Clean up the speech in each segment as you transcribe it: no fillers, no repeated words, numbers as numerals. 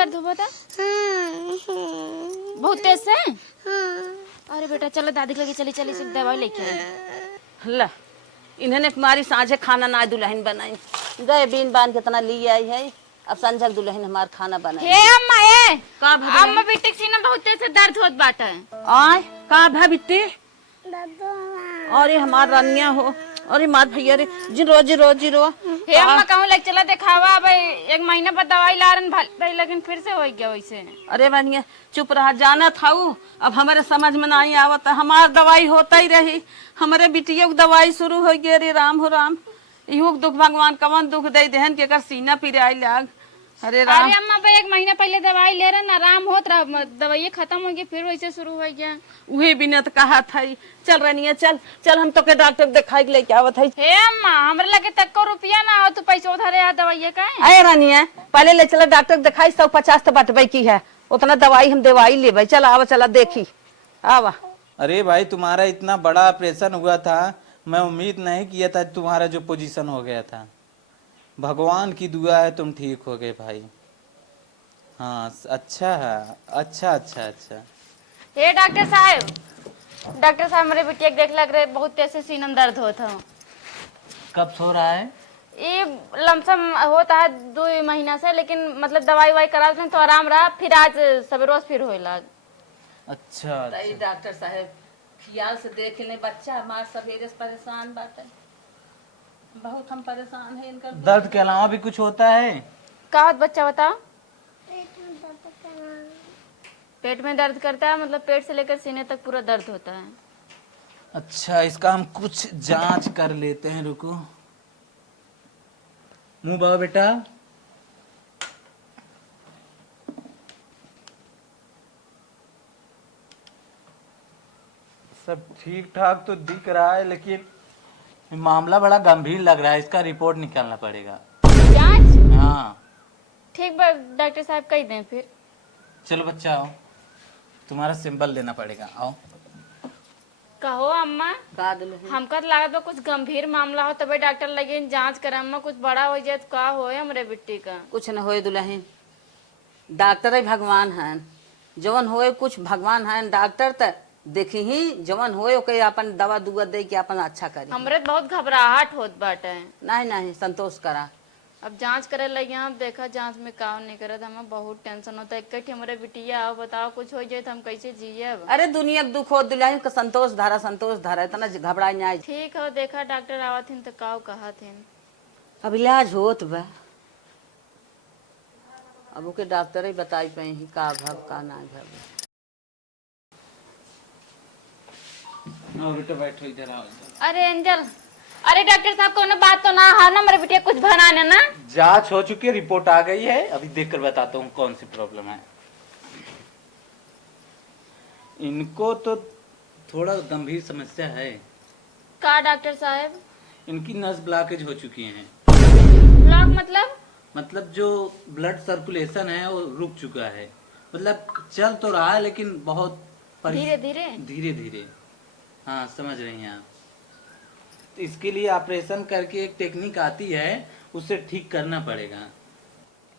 दर्द हुआ था? बहुत तेज से? अरे बेटा चलो दादी के लगे चली चली से दवाई लेके आई। ला इन्हें कुमारी साँझे खाना ना दुल्हन बनाई गए बीन बान कितना ली आई है। अब संजक दुल्हन हमार खाना बनाई। हे अम्मा ए का भाभी अम्मा बेटे सीना बहुत तेज से दर्द होत बाटे। आय का भा बिट्टी अरे हमार रानिया हो। अरे मार भैया रे जी रो हे अम्मा कहूं लग चला दिखावा भाई 1 महीना बाद दवाई लारन भाई लेकिन फिर से हो गया वैसे। अरे बनिया चुप रहा जाना था अब हमारे समझ में नहीं आवत हमार दवाई होता ही रही। हमारे बिटिया की दवाई शुरू हो गई। अरे राम हो राम इहो दुख भगवान कवन दुख दे देहन के कर सीना पिराई लाग। अरे राम अरे अम्मा भाई 1 महीना पहले दवाई ले रहे आराम होत रहा दवाई खत्म हो गई फिर वैसे शुरू हो गया। उहे बिना तो कहा था चल रनिया चल हम तो के डॉक्टर दिखाई के लेके आवत है। हे अम्मा हमरा लगे तक को रुपया ना हो तू पैसा उधारे आ दवाई का है। अरे रनिया पहले ले चला डॉक्टर दिखाई 150 तो बटबे की है उतना दवाई हम दवाई लेबे। चल आवा चला देखी आवा। अरे भाई तुम्हारा इतना बड़ा ऑपरेशन हुआ था मैं उम्मीद नहीं किया था तुम्हारा जो पोजीशन हो गया था। भगवान की दुआ है तुम ठीक हो गए भाई। हाँ अच्छा है अच्छा। हे डॉक्टर साहब मेरे बिटिया देख लग रहे बहुत तेज से सीना में दर्द होता है। कब सो रहा है? ये लमसम होता है 2 महीना से लेकिन मतलब दवाई वाई करा तो आराम रहा फिर आज सवेरे फिर हो इलाज। अच्छा डॉक्टर साहब ख्याल से देख ले बच्चा हमार सवेरे से परेशान बाटे बहुत हम परेशान है इनका। दर्द के अलावा भी कुछ होता है? कहा बच्चा बताओ? पेट में दर्द करता है मतलब पेट से लेकर सीने तक पूरा दर्द होता है। अच्छा इसका हम कुछ जांच कर लेते हैं रुको। मुंह बाबा बेटा सब ठीक ठाक तो दिख रहा है लेकिन मामला बड़ा गंभीर लग रहा है। इसका रिपोर्ट निकालना पड़ेगा। जांच? हाँ ठीक डॉक्टर साहब कह दें फिर। चलो बच्चा आओ तुम्हारा सिंबल देना पड़ेगा आओ। कहो अम्मा का दुल्हन हमका तो लागत बा कुछ गंभीर मामला हो तबे डॉक्टर लगे जांच करे अम्मा कुछ बड़ा हो जाए तो का होए हमरे बिट्टी का। कुछ न होए दुल्हन डॉक्टर ही भगवान है जवन होए कुछ भगवान है डॉक्टर त देखी ही जवन होए ओके अपन दवा दुआ दे के अपन अच्छा करी। हमरे बहुत घबराहट होत बाटे। नहीं संतोष करा। अब जांच करे लगे हम देखा जांच में काम नहीं करत हमें बहुत टेंशन होता है। एक हमरे बिटिया आओ बताओ कुछ हो जाए तो हम कैसे जिये। अरे दुनिया के दुख हो दुल्हन का संतोष धारा इतना घबराई नहीं। ठीक हो देखा डॉक्टर आवत हिन तो का कहा थिन अब इलाज होत बा अब ओके डॉक्टर ही बताई पाई ही का भव का ना भव। बेटा बैठो इधर आओ। अरे एंजल अरे डॉक्टर साहब को बात तो ना है ना मेरे बिटिया कुछ बनाने ना। जांच हो चुकी है रिपोर्ट आ गई है अभी देखकर बताता हूँ कौन सी प्रॉब्लम है। इनको तो थोड़ा गंभीर समस्या है। का डॉक्टर साहब? इनकी नस ब्लॉकेज हो चुकी है। ब्लॉक मतलब जो ब्लड सर्कुलेशन है वो रुक चुका है। मतलब चल तो रहा है लेकिन बहुत धीरे धीरे। हाँ समझ रही हैं आप। इसके लिए ऑपरेशन करके एक टेक्निक आती है उसे ठीक करना पड़ेगा।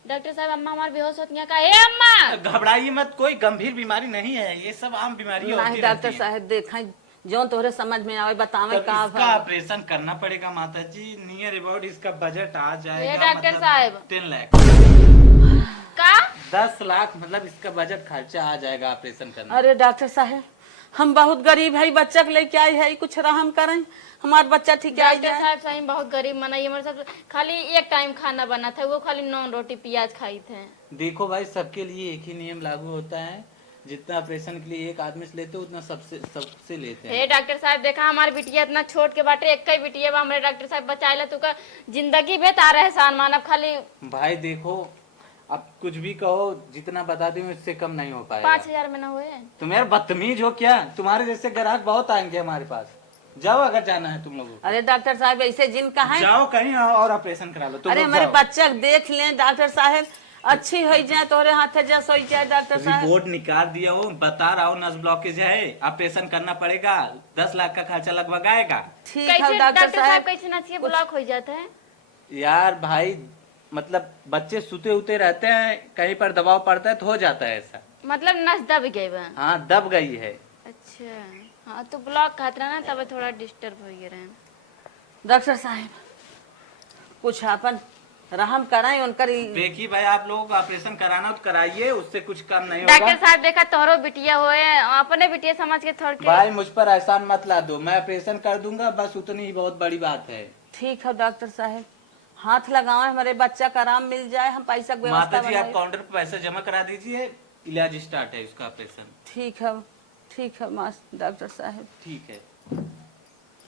डॉक्टर साहब अम्मा हमारे बेहोश होती हैं का? ए अम्मा घबराइए मत कोई गंभीर बीमारी नहीं है ये सब आम बीमारी होती नहीं डॉक्टर साहब देखा जो तोहरे समझ में आवे बतावे तो का इसका ऑपरेशन करना पड़ेगा माता जी। नियर अबाउट इसका बजट आ जाएगा डॉक्टर साहब 10 लाख का 10 लाख मतलब इसका बजट खर्चा आ जाएगा ऑपरेशन करने। अरे डॉक्टर साहब हम बहुत गरीब है बच्चा के लेके आई है कुछ रहम करें हमार बच्चा ठीक है। डॉक्टर साहब सही बहुत गरीब मनाइए हमारे साथ खाली 1 टाइम खाना बना था वो खाली नॉन रोटी प्याज खाई थे। देखो भाई सबके लिए एक ही नियम लागू होता है जितना ऑपरेशन के लिए एक आदमी से लेते उतना सबसे लेते हैं। हे डॉक्टर साहब देखा हमारी बिटिया इतना छोट के बाटे एक ही बिटिया हमारे डॉक्टर साहब बचाए तो का जिंदगी बेतार है एहसान मानब खाली। भाई देखो अब कुछ भी कहो जितना बता दूं इससे कम नहीं हो पाएगा। 5000 में ना हुए। तुम यार बदतमीज हो क्या? तुम्हारे जैसे ग्राहक बहुत आएंगे हमारे पास। जाओ अगर जाना है तुम लोगों को। अरे डॉक्टर साहब ऐसे जिनका है जाओ कहीं और ऑपरेशन करा लो तुम। अरे हमारे बच्चा देख लें डॉक्टर साहब अच्छी हो जाए तोरे हाथ जैसे हो जाए डॉक्टर साहब। रिपोर्ट निकाल दिया हो बता रहा हूँ नस ब्लॉकेज है ऑपरेशन करना पड़ेगा 10 लाख का खर्चा लगभग आएगा। ठीक है डॉक्टर साहब कैसे नस ब्लॉक हो जाता है? यार भाई मतलब बच्चे सूते उते रहते हैं, कहीं पर दबाव पड़ता है तो हो जाता है ऐसा। मतलब नस दब गए बा। हाँ दब गई है। अच्छा हाँ, तो ब्लॉक खातिर ना तब थोड़ा डिस्टर्ब हो गया रहे। डॉक्टर साहब कुछ अपन रहम कराएं उनकर देखिए भाई, आप लोगों को ऑपरेशन कराना हो तो कराइए, उससे कुछ कम नहीं होगा। डॉक्टर साहब देखा तोहरो बिटिया होए, अपने बिटिया समझ के थोड़ के। भाई मुझ पर एहसान मत ला दो, मैं ऑपरेशन कर दूंगा, बस उतनी ही बहुत बड़ी बात है। ठीक है डॉक्टर साहब, हाथ लगाओ हमारे बच्चा का आराम मिल जाए, हम पैसा की माता व्यवस्था जी आप बनाएं। काउंटर पे पैसा जमा करा दीजिए, इलाज स्टार्ट है उसका ऑपरेशन। ठीक है मास्टर डॉक्टर साहब। ठीक है।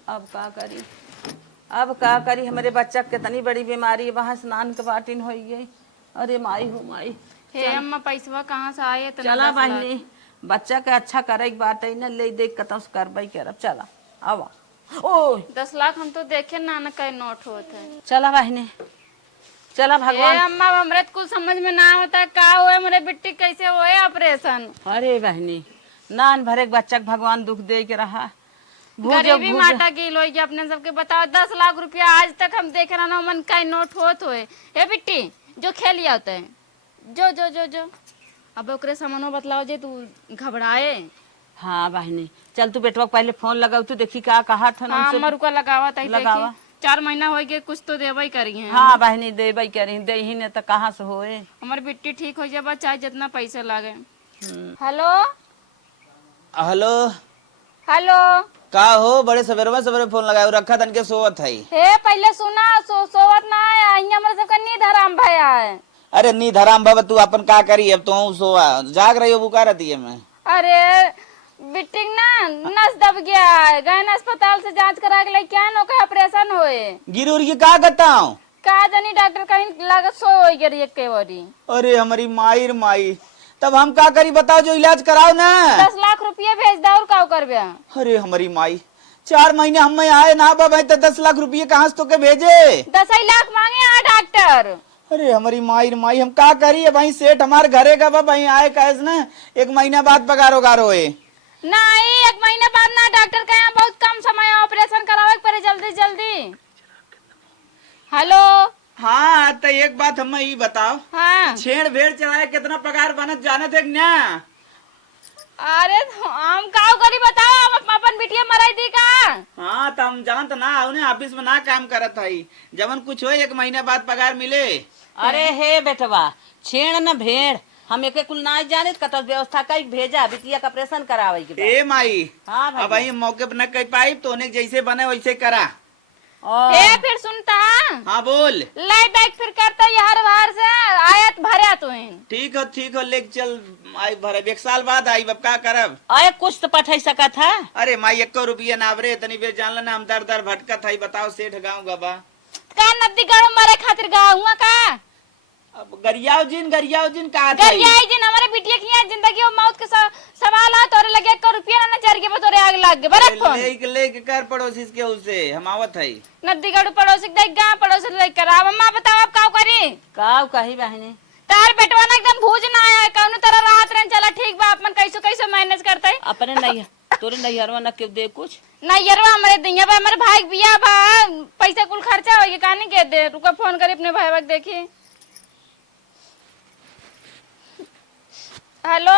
अब का करी हमारे बच्चा के कितनी बड़ी बीमारी है, वहाँ स्नान के बाटिन हो गई। अरे माई हो माई। हे अम्मा पैसवा कहाँ से आए? चला बहनी, बच्चा के अच्छा करे के बात है ना, ले देख कतौ से करबई करब। चला आवा। ओ 10 लाख हम तो देखे ना न कई नोट होते हैं। चला बहनी, चला हे भगवान। अम्मा हमरे तो कुछ समझ में ना होता का हुए, मेरे बिट्टी कैसे हुए ऑपरेशन। अरे बहनी, नान भरे के बच्चा के भगवान दुख दे के रहा। गरीबी माटा गिल होई अपने सबके। बताओ 10 लाख रुपया आज तक हम देख रहा ना मन कई नोट होत हुए। हे बिट्टी जो खेलिया होता है, जो जो जो जो अब ओकरे सामानो बतलाओ जे तू घबराए। हाँ बहनी, चल तू बेटवा को पहले फोन लगाओ, तू देखी का कहा था ना हाँ उनसे। अम्मा रुका लगावा तई लगावा। देखी 4 महीना हो गए, कुछ तो देबई करी है। हाँ बहनी देबई करी, दे ही ने तो कहाँ से होए। हमारी बिट्टी ठीक हो जाए चाहे जितना पैसा लागे। हेलो हेलो, हेलो का हो बड़े सवेरे फोन लगाए रखा तन के सोवत है। हे पहले सुना सोवत ना है, यहाँ हमारे सबका नींद हराम भया है। अरे नींद हराम बाबा, तू अपन का करी अब तो सोवा जाग रही हो, बुका रहती है मैं। अरे बिट्टी ना नस दब गया है, गए अस्पताल से जांच करा के क्या नो का ऑपरेशन होए। गिर उर की का करता हूँ का जानी डॉक्टर कहीं लागत सो हो गई एक के बारी। अरे हमारी माई रे माई, तब हम का करी बताओ, जो इलाज कराओ ना। 10 लाख रुपये भेज दो और का कर। अरे हमारी माई, 4 महीने हम में आए ना बाबा, तो 10 लाख रुपये कहाँ से तो के भेजे। 10 लाख मांगे आ डॉक्टर। अरे हमारी माई रे माई, हम का करी भाई, सेठ हमारे घरे का बाबा आए कैस ना, 1 महीना बाद पगार वगारो है। नहीं 1 महीने बाद ना, डॉक्टर का यहाँ बहुत कम समय ऑपरेशन करावे पड़े जल्दी जल्दी। हेलो हाँ तो एक बात हम ये बताओ, हाँ छेड़ भेड़ चढ़ाए कितना पगार बनत जाने थे ना। अरे हम का करी बताओ, हम अपन बिटिया मराई दी का। हाँ तो हम जानत ना, उन्हें ऑफिस में ना काम करत है, जबन कुछ हो 1 महीना बाद पगार मिले। अरे हे बेटवा, छेड़ न भेड़ हम एक कुल ना जाने कत व्यवस्था कई भेजा बिटिया का ऑपरेशन करावे के बाद। ए माई, हाँ भाई। अब भाई मौके पर न कह पाई तो उन्हें जैसे बने वैसे करा। और ए फिर सुनता हाँ बोल। लाई बैक फिर करता यार बाहर से आयत भरे तो ठीक हो लेके चल, आई भरे 1 साल बाद आई, अब का करब। अरे कुछ तो पठाई सका था। अरे माई 1 रुपया नावरे, तनी बेर जान लेना हम दर दर भटकत है, बताओ सेठ गाँव गबा का नदी गाँव मारे खातिर गाँव का। अब गरियाओ जिन का गरियाई जिन हमारे बिटिया की यहाँ जिंदगी और मौत के सवाल है, तोरे लगे 1 रुपया ना चढ़ के तोरे आग लग गए बरत फोन। ले कर पड़ोसी के उसे हम आवत है। नदी गाँव पड़ोसी देख गा पड़ोसी लेकर कर अब अम्मा बताओ अब का करी। काव कही बहनी, तार बेटवा ना एकदम भूज ना है, कौन तरह रात रन चला ठीक बा, अपन कैसे कैसे मैनेज करते है। अपने नहीं तोरे नैहरवा न क्यों दे कुछ नहीं यरवा हमारे दैया बा, हमारे भाई बिया बा, पैसा कुल खर्चा हो गया कहानी के दे। रुका फोन करी अपने भाई बाग देखी। हेलो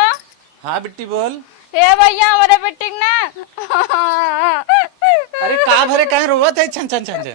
हाँ बिट्टी बोल। हे भैया हमारे बेटी ना अरे का भरे कहीं रोवत है, छन छन छन छन।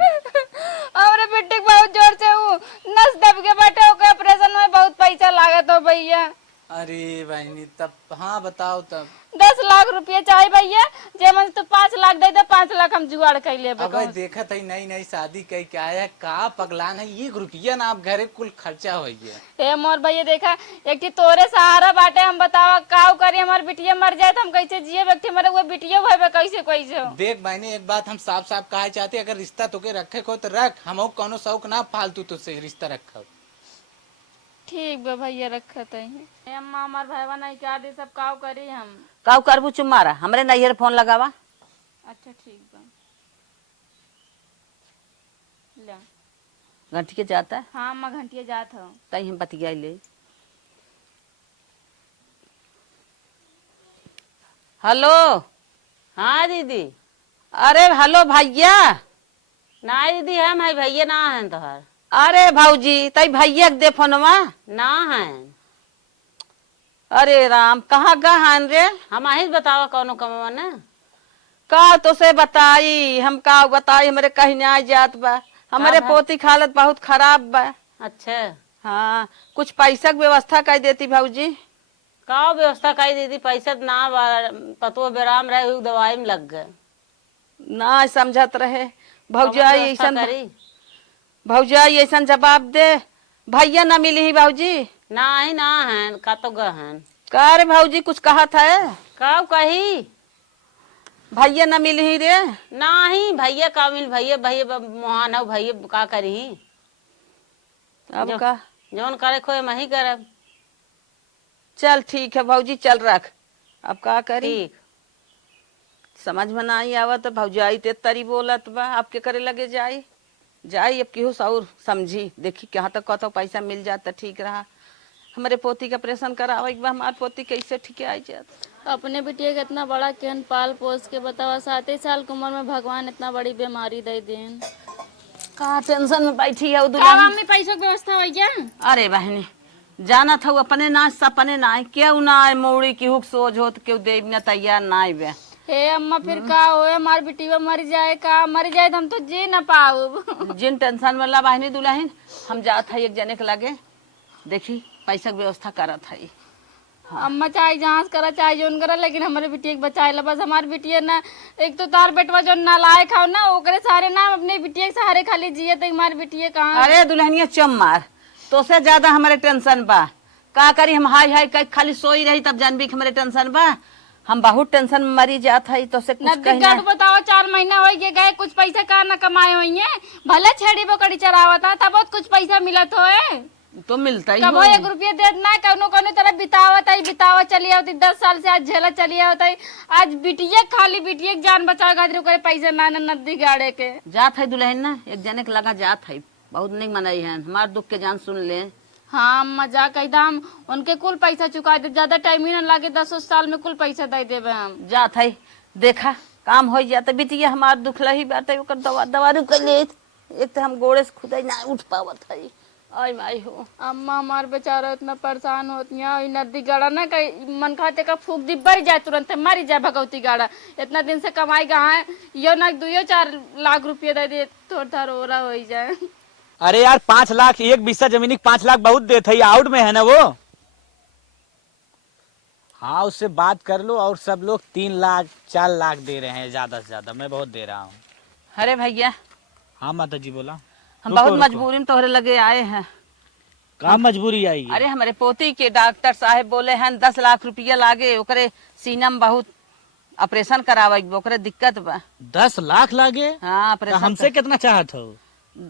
हमारे बेटी बहुत जोर से वो नस दब के बैठे, ओके ऑपरेशन में बहुत पैसा लागत हो भैया। अरे बहनी तब हाँ बताओ तब। 10 लाख रुपया चाहिए भैया, जे मन तो 5 लाख दे दे, 5 लाख हम जुगाड़ कर ले। अब देखा था नई नई शादी कई क्या है, का पगलान है, 1 रुपया ना आप घरे कुल खर्चा हो गया। हे मोर भैया देखा एक तोरे सहारा बाटे, हम बतावा काव करी, हमार बिटिया मर जाए तो हम कैसे जिए, व्यक्ति मरे वो बिटिया भाई कैसे कैसे। देख बहनी एक बात हम साफ साफ कहा चाहते, अगर रिश्ता तोके रखे को तो रख, हम कोनो शौक ना फालतू तुझसे रिश्ता रखा। ठीक बा भैया रखत है। अम्मा हमार भाईवा नहीं क्या दे सब काव करी हम। काव करबू चुम मारा, हमरे नैहर फोन लगावा। अच्छा ठीक बा ले। घंटी के जाता है हाँ अम्मा घंटिया जात हो। तई हम बतिया ले। हेलो हाँ दीदी। अरे हेलो भैया। ना दीदी हम है भैया ना है तोहर। अरे भाऊजी तई भैया के दे फोनवा। ना है अरे राम कहाँ गहन रे? हम ही बतावा कौनो कमवा ना। का तो से बताई हम का बताई हमारे कहीं नहीं जात बा। हमारे का पोती की हालत बहुत खराब बा। अच्छा हाँ कुछ पैसा की व्यवस्था कर देती भाऊजी। का व्यवस्था कई दीदी पैसा ना पतो बेराम रहे उ दवाई में लग गए। ना समझत रहे कौन भौजाई व्यवस्था ऐसा करी? भौजाई ऐसा जवाब दे भैया न मिली ही भाऊजी। ना ही ना है का तो गहन का रे भाऊजी कुछ कहा था? का कही भैया न मिली ही रे। ना ही भैया का मिल भैया भैया मोहन हो भैया का करी अब का जौन करे खोए मही करब। चल ठीक है भाऊजी चल रख। अब का करी ठीक समझ में नहीं आवत भौजाई ते तरी बोलत बा। आपके करे लगे जाई जाई अब केहू और समझी देखी कहाँ तक कतो पैसा मिल जाता ठीक रहा। हमारे पोती का ऑपरेशन करावे के बा। हमार पोती कैसे ठीक आई जात। अपने बिटिया के इतना बड़ा केन पाल पोस के बतावा 7 साल की उम्र में भगवान इतना बड़ी बीमारी दे देन। का टेंशन में बैठी है का दुल्हन। मम्मी पैसों की व्यवस्था हो गया? अरे बहनी जाना था अपने ना सपने ना क्यों ना आए मौड़ी की हुक सोच हो तो क्यों देव न तैयार ना आए बे। हे अम्मा फिर का होए हमार बिटिया मर जाए का मर जाए तो हम तो जी ना पाऊ। जिन टेंशन वाला बहनी दुल्हन हम जात है एक जने के लगे देखी पैसा की व्यवस्था करत है। अम्मा चाहे जांच करा चाहे जोन करा लेकिन हमारे बिटिया के बचाए ला। बस हमारे बिटिया ना एक तो तार बेटवा जो नालायक खाओ ना ओकरे सारे ना अपने बिटिया के सहारे खाली जिए तो हमारी बिटिया कहाँ। अरे दुल्हनिया चम मार तो से ज्यादा हमारे टेंशन बा। का करी हम हाय हाय कह खाली सोई रही तब जानबी कि हमारे टेंशन बा। हम बहुत टेंशन में मरी जात है तो से कुछ नजदीक गाड़ बताओ 4 महीना हो गए कुछ पैसा का ना कमाए हुई है। भले छेड़ी बकड़ी चरावता था बहुत कुछ पैसा मिलत हो तो मिलता ही कबो 1 रुपया दे ना कौनो कौनो तरह बितावत चली आवती 10 साल से आज झेला चली आवत है। आज बिटिया खाली बिटिया के जान बचाओ खातिर ओकरे पैसा ना नदी गाड़े के जात है दुल्हन ना एक जने के लगा जात है बहुत नहीं मनाई है। हमार दुख के जान सुन ले। हाँ मजाक एकदम उनके कुल पैसा चुका दे ज्यादा टाइम ही ना लागे 10 साल में कुल पैसा दे देवे हम। जात है देखा काम हो जाता बिटिया हमार दुख लही बात ओकर दवा दवा कर ले। एक तो हम गोड़े से खुद ना उठ पावत है। आई माई हो अम्मा हमार बेचारा इतना परेशान होती है नदी गाड़ा ना कहीं मन खाते का फूक दी बढ़ जाए तुरंत मरी जाए भगवती गाड़ा। इतना दिन से कमाई कहाँ है यो ना 2-4 लाख रुपया दे दे थोड़ा हो रहा हो जाए। अरे यार 5 लाख एक बिस्सा जमीन 5 लाख बहुत देते है आउट में है ना वो। हाँ उससे बात कर लो और सब लोग 3 लाख 4 लाख दे रहे हैं ज्यादा से ज्यादा। मैं बहुत दे रहा हूँ। अरे भैया हाँ माता जी बोला हम बहुत मजबूरी में तोहरे लगे आए हैं। का मजबूरी आई? अरे हमारे पोती के डॉक्टर साहब बोले हैं 10 लाख रुपया लागे ओकरे सीना में बहुत ऑपरेशन करावे ओकरे दिक्कत बा। 10 लाख लागे? हाँ ऑपरेशन हमसे कितना चाहत हो?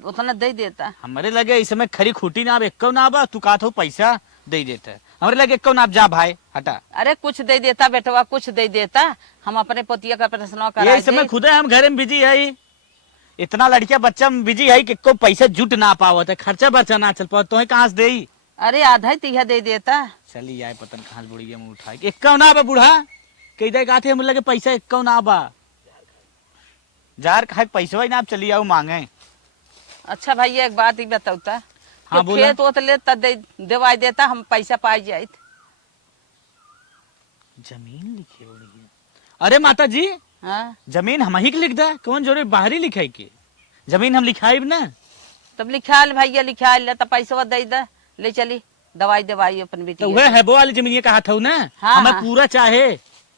उतना दे देता। हमारे लगे इस समय खरी खूटी ना एक ना बा तू कहत हो पैसा दे देता। हमारे लगे एक ना जा भाई हटा। अरे कुछ दे देता बेटवा कुछ दे देता हम अपने पोतिया का ऑपरेशन करा। इस समय खुदे हम घर में बिजी है इतना लड़किया बच्चा में बिजी है कि को पैसा जुट ना पावत है खर्चा बर्चा ना चल पावत तो कहाँ से दे। अरे आधा तिहा दे देता। चली आए पतन कहाँ बुढ़िया में उठा के एक ना बा बूढ़ा कई दे कहते हम लगे पैसा एक ना बा जार कहा पैसा ही ना आप चली आओ मांगे। अच्छा भैया एक बात ही बताऊता हाँ, बोला। खेत वोत ले दवाई देता हम पैसा पाई जाए। जमीन लिखी हो रही है। अरे माता जी हाँ जमीन हम ही के लिख दा कौन जरूरी बाहरी लिखाई के जमीन हम लिखाई ना। तब लिखा ले भैया लिखा ले तो पैसा दे दे ले चली दवाई दवाई अपन तो बेटी। वह है वो वाली जमीन ये कहा था ना। हाँ, हमें हाँ। पूरा चाहे।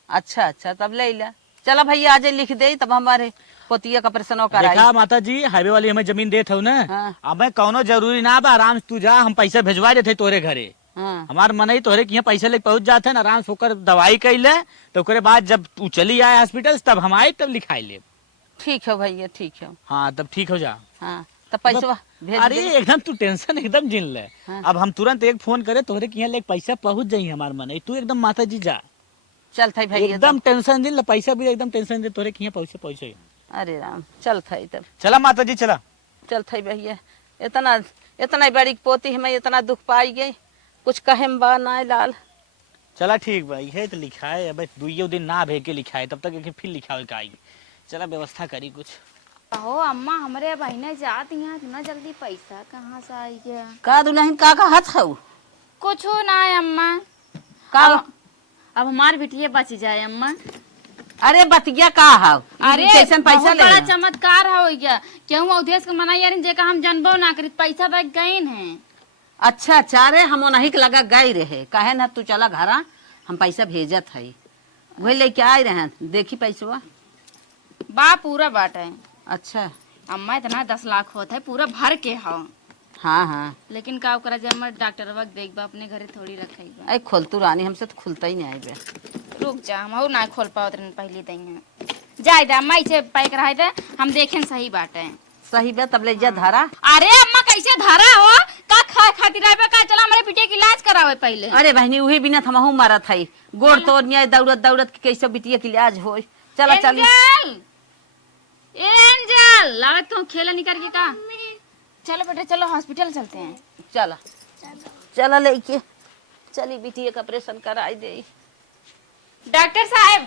अच्छा अच्छा तब ले ला चलो भैया आज लिख दे तब हमारे पोतिया का ऑपरेशन कराई। देखा माता जी हाईवे वाली हमें जमीन देत हो ना। हाँ। हमें कौनो जरूरी ना बा आराम से तू जा हम पैसा भेजवा देते तोरे घरे। हाँ हमार मन ही तोरे के यहाँ पैसा लेके पहुंच जाते हैं आराम से होकर दवाई कर ले तो ओकरे बाद जब तू चली आए हॉस्पिटल तब हम आए तब लिखाई ले। ठीक है भैया ठीक है। हाँ तब ठीक हो जा। हाँ तब पैसा भेज अरे दे। एकदम तू टेंशन एकदम जिन ले। हाँ। अब हम तुरंत एक फोन करे तोहरे के यहाँ ले पैसा पहुंच जाई हमार मन तू एकदम माता जी जा चल था भैया एकदम टेंशन जिन ले पैसा भी एकदम टेंशन दे तोहरे के यहाँ पहुंचे। अरे राम चल था तब चला माता जी चला। चल था भैया इतना इतना बड़ी पोती हमें इतना दुख पाई गई कुछ कहे में बा ना लाल। चला ठीक भाई है तो लिखाए अब 2 दिन ना भेज के लिखाए तब तक फिर लिखावे का आई। चला व्यवस्था करी कुछ। हो अम्मा हमरे बहने जात यहाँ इतना जल्दी पैसा कहाँ से आई गया? का दुल्हन का कहत हऊ? कुछ ना है अम्मा। का? अब हमारी बिटिया बच जाए अम्मा। अरे बतिया का हऊ? अरे कैसन पैसा बहुत ले? बड़ा चमत्कार हो गया। क्यों उद्देश्य के मनाई यार जेका हम जनबो ना करी पैसा बैग गईन है। अच्छा चारे हम नहीं के लगा गई रहे कहे ना तू चला घरा हम पैसा भेजत हई वही लेके आए रहे देखी पैसवा। बा पूरा बाट है अच्छा अम्मा इतना 10 लाख होता है पूरा भर के हो। हाँ हाँ लेकिन का करा जब हमारे डॉक्टर वक्त देख बा अपने घरे थोड़ी रखेगा। अरे खोलतू रानी हमसे तो खुलता ही नहीं बे। रुक जा हम ना खोल पाओ पहले देंगे जाए दा अम्मा इसे पैक रहा था हम देखें सही बात है। सही बे तब ले जा धारा। अरे अम्मा कैसे धरा हो का खातिर आए का चला हमारे बिटिया की इलाज करावे पहले। अरे बहनी वही बिना थमहू मारत हई गोड़ तोड़ न्याय दौड़त दौड़त के कैसे बिटिया के इलाज हो। चला चल एंजल एंजल लागत तुम खेला निकल के का। चलो बेटा चलो हॉस्पिटल चलते हैं। चला चला लेके चली बिटिया का ऑपरेशन कराई दे। डॉक्टर साहब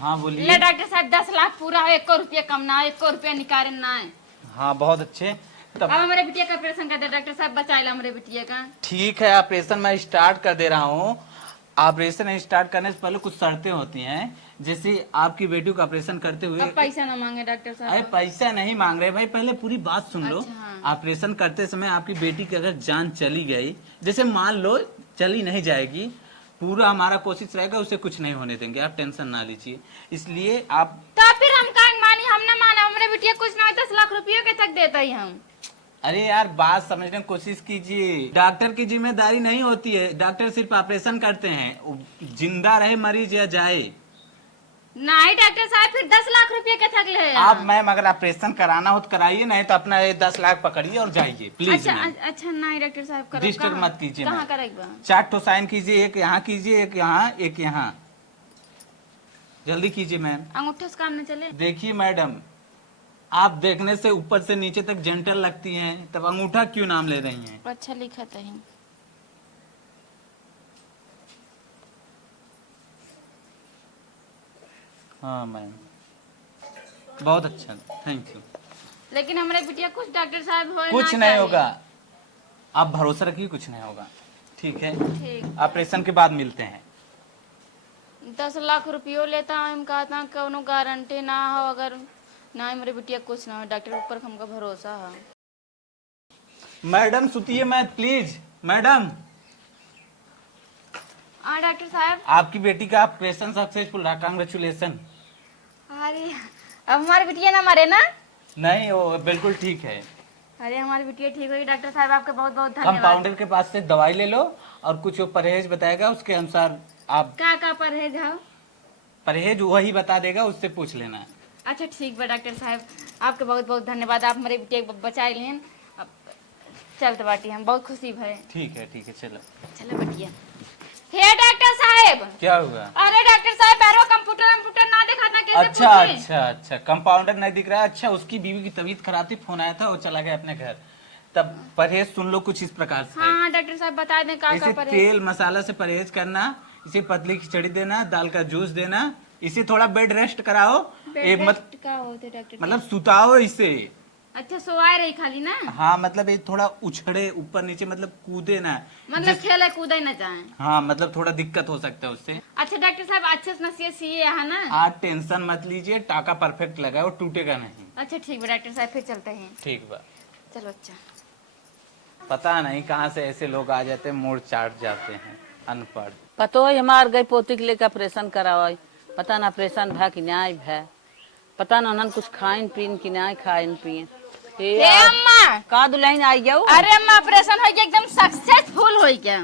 हाँ बोलिए। ले डॉक्टर साहब 10 लाख पूरा है 1 रुपया कम ना 1 रुपया निकाले ना है। हाँ बहुत अच्छे। अब हमारे बिटिया का ऑपरेशन कर दे डॉक्टर साहब बचा ला हमारे बिटिया का। ठीक है ऑपरेशन मैं स्टार्ट कर दे रहा हूँ। ऑपरेशन स्टार्ट करने से पहले कुछ शर्तें होती हैं जैसे आपकी बेटी का ऑपरेशन करते हुए। अब पैसा ना मांगे डॉक्टर अरे साहब। पैसा नहीं मांग रहे भाई पहले पूरी बात सुन लो। अच्छा, हाँ। ऑपरेशन करते समय आपकी बेटी की अगर जान चली गई जैसे मान लो चली नहीं जाएगी पूरा हमारा कोशिश रहेगा उसे कुछ नहीं होने देंगे आप टेंशन ना लीजिए। इसलिए आप तो फिर हम का मानी हम ना माना हमारे बिटिया कुछ ना 10 लाख रुपया के तक देता ही हम। अरे यार बात समझने की कोशिश कीजिए। डॉक्टर की जिम्मेदारी नहीं होती है डॉक्टर सिर्फ ऑपरेशन करते हैं जिंदा रहे मरीज या जाए। नहीं डॉक्टर साहब फिर 10 लाख रुपया के थक ले। आप मैम अगर ऑपरेशन कराना हो तो कराइए नहीं तो अपना ये 10 लाख पकड़िए और जाइए प्लीज। अच्छा अच्छा नहीं डॉक्टर साहब करो। डिस्टर्ब मत कीजिए। कहाँ मैम। करेगा? 4 ठो साइन कीजिए एक यहाँ कीजिए एक यहाँ एक यहाँ जल्दी कीजिए मैम। अंगूठे से काम न चले। देखिए मैडम आप देखने से ऊपर से नीचे तक जेंटल लगती हैं तब अंगूठा क्यों नाम ले रही हैं? अच्छा लिखा था ही। हाँ मैम बहुत अच्छा थैंक यू। लेकिन हमारे बिटिया कुछ डॉक्टर साहब हो कुछ नहीं होगा आप भरोसा रखिए कुछ नहीं होगा ठीक है। ठीक ऑपरेशन के बाद मिलते हैं। 10 लाख रुपयो लेता हम कहता कोनो गारंटी ना हो अगर ना हमारे बिटिया कुछ ना हो डॉक्टर ऊपर हमका भरोसा है। मैडम सुतिए मैं प्लीज। मैडम हाँ डॉक्टर साहब। आपकी बेटी का ऑपरेशन सक्सेसफुल रहा कंग्रेचुलेसन। अरे अब हमारी बिटिया ना मरे ना? नहीं वो बिल्कुल ठीक है। अरे हमारी बिटिया ठीक होगी डॉक्टर साहब आपका बहुत बहुत धन्यवाद। कंपाउंडर के पास से दवाई ले लो और कुछ वो परहेज बताएगा उसके अनुसार आप का परहेज है? परहेज वही बता देगा उससे पूछ लेना। अच्छा ठीक बा डॉक्टर साहब आपके बहुत बहुत धन्यवाद आप हमारे बिटिया को बचाए लिए। अब चलते बाटी हम बहुत खुशी भरे। ठीक है चलो। चलो बिटिया। हे डॉक्टर साहब क्या हुआ? अरे डॉक्टर साहब पैरों कंप्यूटर ना दिखा था कैसे अच्छा पूछे? अच्छा अच्छा कंपाउंडर नहीं दिख रहा है। अच्छा उसकी बीवी की तबीयत खराब थी फोन आया था वो चला गया अपने घर। तब परहेज सुन लो कुछ इस प्रकार से। हाँ डॉक्टर साहब बता दें का इसे परहेज। तेल मसाला से परहेज करना इसे पतली खिचड़ी देना दाल का जूस देना इसे थोड़ा बेड रेस्ट कराओ। बेड मत रेस्ट का होते डॉक्टर मतलब सुताओ इसे। अच्छा सोआए रही खाली ना हाँ मतलब ये थोड़ा उछड़े ऊपर नीचे मतलब कूदे ना। मतलब खेले कूदे न जाए। हाँ मतलब थोड़ा दिक्कत हो सकता है उससे। अच्छा डॉक्टर साहब अच्छे से नसीहत सीए है ना? आप टेंशन मत लीजिए टाका परफेक्ट लगा वो टूटेगा नहीं। अच्छा ठीक है डॉक्टर साहब फिर चलते हैं। ठीक बा। चलो अच्छा। पता नहीं कहाँ से ऐसे लोग आ जाते हैं मोड़ चाट जाते हैं अनपढ़। पतो है हमार गई पोती के लेकर ऑपरेशन करावा पता ना ऑपरेशन भा कि नहीं भा पता ना उन्हन कुछ खाइन पीन कि नहीं खाइन पिए। हे अम्मा का दुल्हन आई जाओ? अरे अम्मा ऑपरेशन हो गया एकदम सक्सेसफुल हो गया।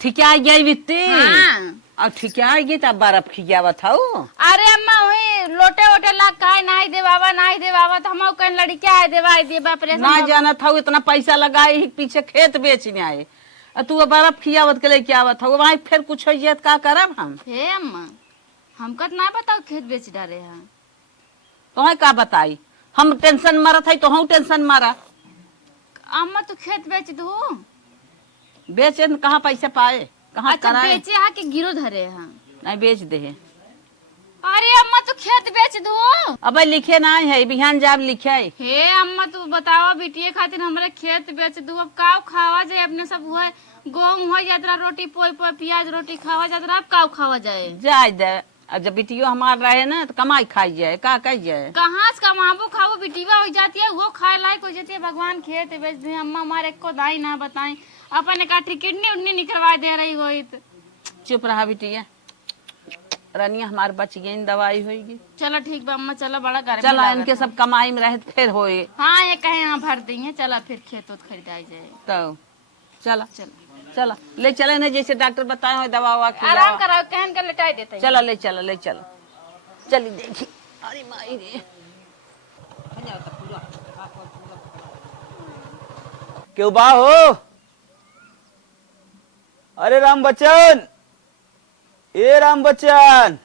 ठीक आई गई बित्ती। हाँ। और ठीक आई गई तब बर्फ खियावत हूँ। अरे अम्मा वही लोटे वोटे ला काय नहीं देवावा तो हम कहीं लड़के आए देवाई दे ऑपरेशन ना जाना था इतना पैसा लगाई पीछे खेत बेचने आए और तू बर्फ खियावत के लेके आवत हो वहाँ फिर कुछ हो जाए का करब हम? हे अम्मा हमका ना बताओ खेत बेच डाले हैं। तो का बताई हम टेंशन मारा था तो हम टेंशन मारा। अम्मा तो खेत बेच दो। बेचे कहाँ पैसा पाए कहाँ अच्छा कराए? बेचे हा के गिरो धरे हा? नहीं बेच दे अरे अम्मा तू खेत बेच दो। अब लिखे ना है बिहान जाब लिखे। हे अम्मा तू बतावा बिटिया खातिर हमरे खेत बेच दू। अब काव खावा जाए अपने सब हुआ गेहूं हो जातरा रोटी पोई पोई प्याज रोटी खावा जातरा। अब काव खावा जाए जाए दे अब जब बिटियो हमार रहे ना तो कमाई खाई जाए का कही जाए। कहाँ से कमाबो खावो बिटिया हो जाती है वो खाए लायक हो जाती है। भगवान खेत बेच दे अम्मा हमारे को दाई ना बताई अपने काठी किडनी उडनी निकलवा दे रही हो। चुप रहा बिटिया रनिया हमार बच गई दवाई होगी। चलो ठीक बा अम्मा चलो बड़ा गर्मी चला लागत इनके है। सब कमाई में रहे फिर होए हाँ ये कहे यहाँ भर देंगे। चला फिर खेत उत खरीदाई जाए। तो चला चलो चला ले चले ना जैसे डॉक्टर बताए हो दवा ववा आराम कराओ कहन के लिटाई देते हैं। चला ले चला ले चला चली देखी। अरे माई रे क्यों बा हो? अरे राम बच्चन, ए राम बच्चन,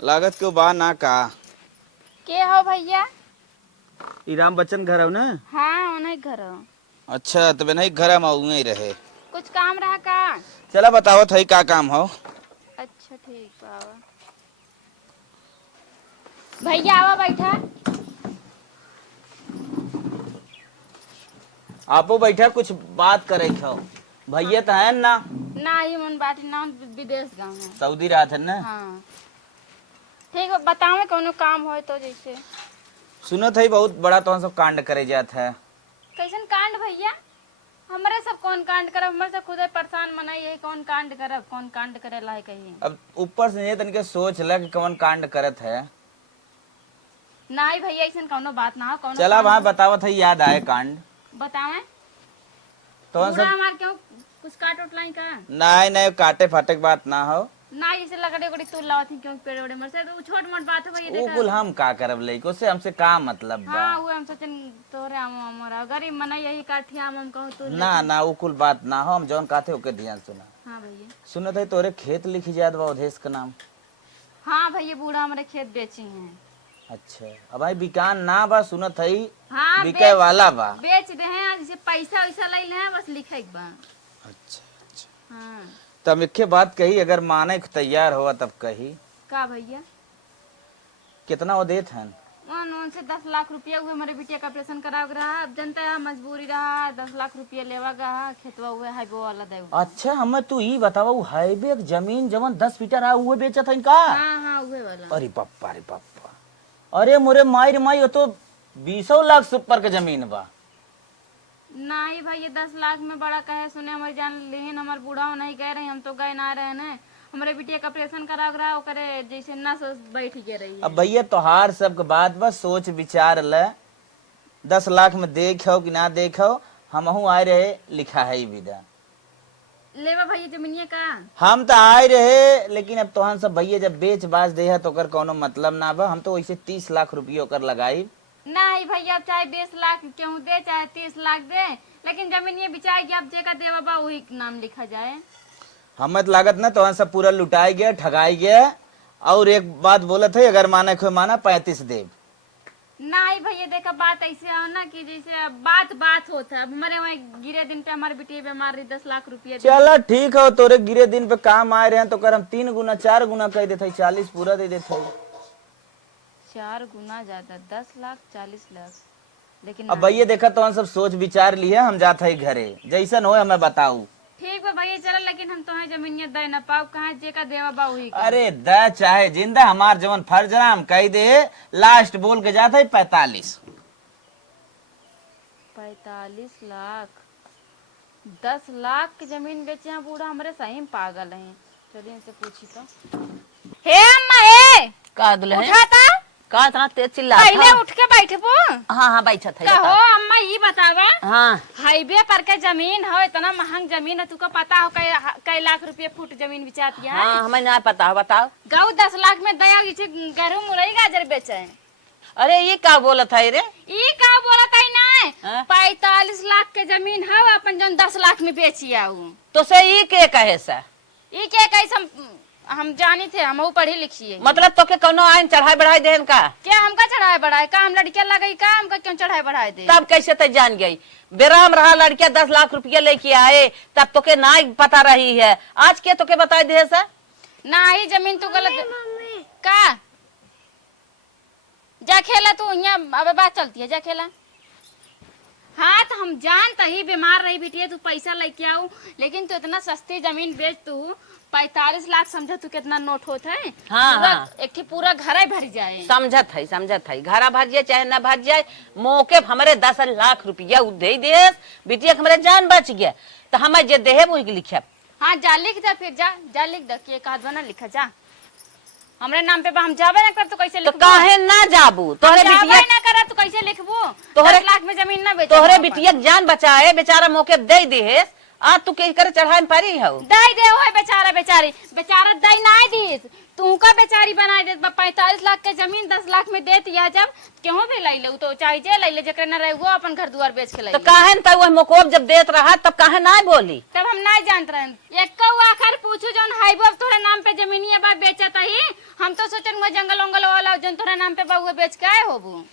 लागत क्यों बा ना का? के हो भैया? ई राम बच्चन घर हो ना? हाँ उन्हीं घर हो। अच्छा तो नहीं घर में ही रहे। कुछ काम रहा का? चला बताओ थई का काम हो? अच्छा ठीक बाबा। भैया आवा बैठा। आपो बैठा कुछ बात करे खाओ। भैया तो है ना? ना ही मन बाटी ना विदेश गाँव है। सऊदी रात है ना? हाँ ठीक है बताओ कोनो काम हो तो जैसे। सुनो थई बहुत बड़ा तो सब कांड करे जात है। कैसन कांड भैया? हमारे सब कौन कांड करब? हमारे सब खुद परेशान मनाई यही कौन कांड करब? कौन कांड करे ला है कहिए। अब ऊपर से ये तनिके सोच ल कि कौन कांड करत है। नहीं भैया ऐसा कौनो बात ना हो। कौनो चला वहाँ बतावत है याद आए कांड बतावे तो पूरा सब हमार क्यों कुछ काट उठ लाई का? नहीं नहीं काटे फाटे की बात ना हो। ना जैसे लकड़ी उकड़ी तू लावत थी क्यों पेड़ ओड़े मर से तो छोट मोट बात है भैया वो देखा। कुल हम का करब लइको से हमसे का मतलब बा? हाँ वो हम सोचन तोरे आम हमारा गरीब मना यही काठी आम हम कहूँ तू। ना ना वो कुल बात ना हो। हम जौन कहते ओके ध्यान सुना। हाँ भैया। सुनत है तोरे खेत लिखी जात बा उधेश का नाम। हाँ भैया बूढ़ा हमारे खेत बेची हैं। अच्छा अब भाई बिकान ना बा सुनत है हाँ बिके वाला बा। बेच दे हैं जैसे पैसा वैसा ले ले बस लिखे बा। अच्छा अच्छा हाँ तब एक बात कही अगर माने को तैयार हुआ तब कही का भैया? कितना वो देत हन? उनसे 10 लाख रुपया हुए हमारे बिटिया का ऑपरेशन करा रहा। अब जनता है मजबूरी रहा 10 लाख रुपया लेवा गा खेतवा हुए है वो वाला दे। अच्छा हमें तू ही बतावा वो हाईवे एक जमीन जवन 10 फीटर है वो बेचत हन का? हाँ हाँ हुए वाला। अरे पप्पा रे पप्पा, अरे मोरे माई रे माई वो तो 20 लाख से ऊपर के जमीन बा। नहीं भाई ये 10 लाख में बड़ा कहे सुने हमारे जान लेकिन हमारे बूढ़ा नहीं गए रहे। हम तो गए ना रहे न। हमारे बिटिया का ऑपरेशन करा रहा करे जैसे नस बैठ गए रही। अब भैया तोहार सबके बात बस सोच विचार ल 10 लाख में देखो कि ना देखो हमहू आए रहे लिखा है विदा। लेवा भैया जमीनिया का? हम तो आए रहे लेकिन अब तोहन सब भैया जब बेच बाज दे है तो कर कोनो मतलब ना बा। हम तो वैसे 30 लाख रुपये ओकर लगाई। नहीं भैया अब चाहे 20 लाख क्यों दे चाहे 30 लाख दे लेकिन जमीन ये बिचाएगी। अब जेका देवा बा वही नाम लिखा जाए। हमें तो लागत ना तो सब पूरा लुटाई गया ठगाई गया। और एक बात बोलत है अगर माने को माना 35 देव। नहीं भैया देखा बात ऐसे हो ना कि जैसे अब बात होता है। अब हमारे वहाँ गिरे दिन पे हमारी बिटिया बीमार रही 10 लाख रुपया। चलो ठीक हो तोरे गिरे दिन पे काम आए रहे हैं तो कर हम 3 गुना 4 गुना कह देते 40 पूरा दे देते। 4 गुना ज्यादा 10 लाख 40 लाख लेकिन अब भैया देखा तो हम सब सोच विचार लिए हम जाते है घरे जैसन हो हमें बताऊ। ठीक है भैया चलो लेकिन हम तो है जमीनिया दे ना पाओ कहाँ जेका देवा बा वही का। अरे द चाहे जिंदा हमार जवन फर्ज ना हम कह दे लास्ट बोल के जाते 45 लाख 10 लाख की जमीन बेचे हैं बूढ़ा हमारे सही में पागल है। चलिए इनसे पूछी तो। हे अम्मा हे का दुल्हन उठाता का इतना तेज चिल्ला पहले उठ के बैठे पो। हाँ हाँ बैठा था कहो अम्मा ये बतावा हाँ हाईवे पर के जमीन हो इतना महंग जमीन है तुको पता हो कई लाख रुपये फुट जमीन बिचाती है। हाँ हमें ना पता हो बताओ। गाँव 10 लाख में दया गेहूं मुरई गाजर बेचे हैं। अरे ये का बोला था रे? ई का बोला ताई ना हाँ? 45 लाख के जमीन है अपन जन 10 लाख में बेची आऊ। तो से ये के कहे सा? ई के कैसे हम जानी थे हम पढ़ी लिखी है। मतलब तो के कोनो आइन चढ़ाई बढ़ाई देन का? क्या हमका चढ़ाए बढ़ाए का? हम लड़कियां लगई का हमका क्यों चढ़ाए बढ़ाए दे? तब कैसे तक जान गई? बेराम रहा लड़किया 10 लाख रुपया लेके आए तब तो के ना पता रही है। आज के तो के बता दे सा? ना ही जमीन तू गलत का जा खेला तू यहाँ, अब बात चलती है, जा खेला। हाँ तो हम जानता ही बीमार रही बिटिया, तू पैसा लेके आऊ, लेकिन तू इतना सस्ती जमीन बेच तू 45 लाख, समझा तू कितना नोट होता है। हाँ, पूरा हाँ। एक ठे पूरा घर ही भर जाए। समझत है घरा भर जाए चाहे ना भर जाए, मौके हमारे 10 लाख रुपया दे दे, बिटिया हमारे जान बच गया तो हमें जे देहे वो लिखे। हाँ जा लिख दे, फिर जा लिख दे कि एक आध बना लिखा जा हमरे नाम पे। हम जाबे ना कर तो कैसे तो लिखबू? काहे ना जाबू? तोहरे जाबे बिटिया ना करा तो कैसे लिखबू? तोहरे- 10 लाख में जमीन ना बेच। तोहरे बिटिया जान बचाए बेचारा मौके दे दे, आज तू कहीं करे चढ़ाए में पारी हो। दई दे होय बेचारा बेचारा दई ना दीस, तू का बेचारी बना दे। 45 लाख के जमीन 10 लाख में देती है, जब क्यों भी लै ले तो चाहे जे लै ले, जकरे न रहे वो अपन घर दुआर बेच के लै तो ले। काहे न वह मुकोब जब देत रहा तब काहे ना बोली? तब हम ना जानत रहे। एक आखिर पूछू जोन हाईबो तोरे नाम पे जमीनिया बा बेचत ही, हम तो सोचन वो जंगल उंगल वाला जोन तोरे नाम पे बा वो बेच के आए होबू।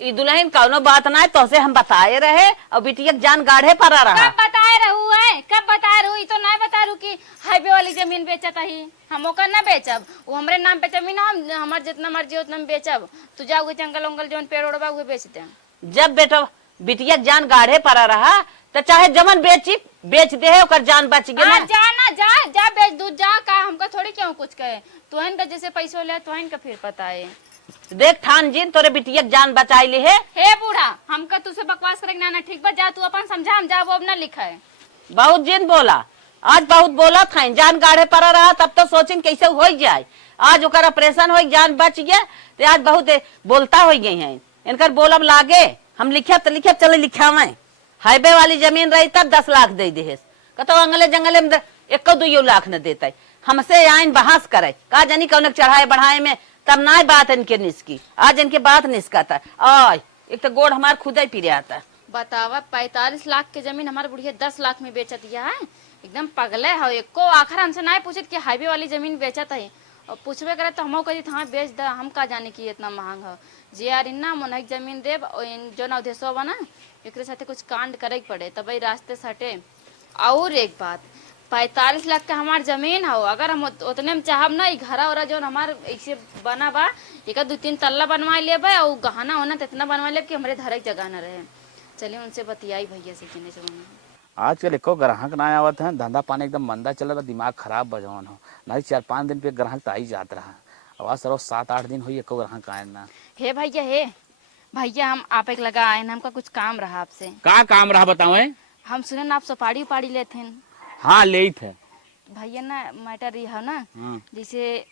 ई दुल्हन कौनो बात ना है, तोसे हम बताए रहे और बिटिया जान गाढ़े पर आ रहा। कब बताए रहू है, कब बताए रहू? तो ना बता रू कि हाईवे वाली जमीन बेचत ही, हम ओकर ना बेचब। वो हमरे नाम पे जमीन, हम हमार जितना मर्जी उतना में बेचब। तू जा वो जंगल उंगल जोन पेड़ ओड़बा वो बेच दे। जब बेटा बिटिया जान गाढ़े पर आ रहा तो चाहे जमन बेच दे है ओकर जान बच गया। हाँ, जा बेच दूध जा, का हमका थोड़ी क्यों कुछ कहे। तुहन का जैसे पैसों ले तुहन का फिर पता है। देख ठान जी तोरे बिटिया जान बचाई ले है। हे बूढ़ा, हमका तुझसे बकवास करे ना ठीक बा, जा तू अपन समझा, हम जा वो अब ना लिखा है। बहुत जिन बोला, आज बहुत बोला था, जान गाढ़े पर आ रहा तब तो सोचिन कैसे हो जाए। आज ओकर ऑपरेशन हो जान बच गया तो आज बहुत बोलता हो गई है। इनकर बोलब लागे हम लिखे तो लिखे चले लिखा में हाईवे वाली जमीन रही तब 10 लाख दे दे, कतो अंगले जंगले में 1-2 लाख न देते। हमसे आइन बहस करे का जानी कौन चढ़ाए बढ़ाए में, तब ना बात इनके निस्की। आज इनके बात निस्काता है। एक तो गोड़ हमार खुदा ही पी आता है। बतावा 45 लाख के जमीन हमारे बुढ़िया 10 लाख में बेचत दिया है। एकदम पगले है। एको आखिर हमसे ना पूछत कि हाईवे वाली जमीन बेचत है, और पूछबे करे तो हम कही हाँ बेच द, हम का जाने की इतना महंग है। जे यार इन्ना मन जमीन देव जो ना उद्देश्य बना एक साथे कुछ कांड करे पड़े तब रास्ते से हटे। और एक बात, 45 लाख का हमार जमीन हो, अगर हम उतने में चाहब ना घर और जो हमार ऐसे बना बा, एक 2-3 तल्ला बनवा लेबे और गहना होना तो इतना बनवा लेब कि हमारे घर एक जगह न रहे। चलिए उनसे बतियाई भैया से जिन्हें से आजकल एको ग्राहक ना आवत है, धंधा पानी एकदम मंदा चल रहा, दिमाग खराब बजवन हो। नहीं 4-5 दिन पे ग्राहक तो आ ही जात रहा, अब सर 7-8 दिन हुई एको ग्राहक आए ना। हे भैया हम आप एक लगा आए ना, हमका कुछ काम रहा आपसे। का काम रहा बताओ? हम सुने ना आप सुपारी उपाड़ी लेते हैं। हाँ ले थे भैया ना मैटर ये है ना, जैसे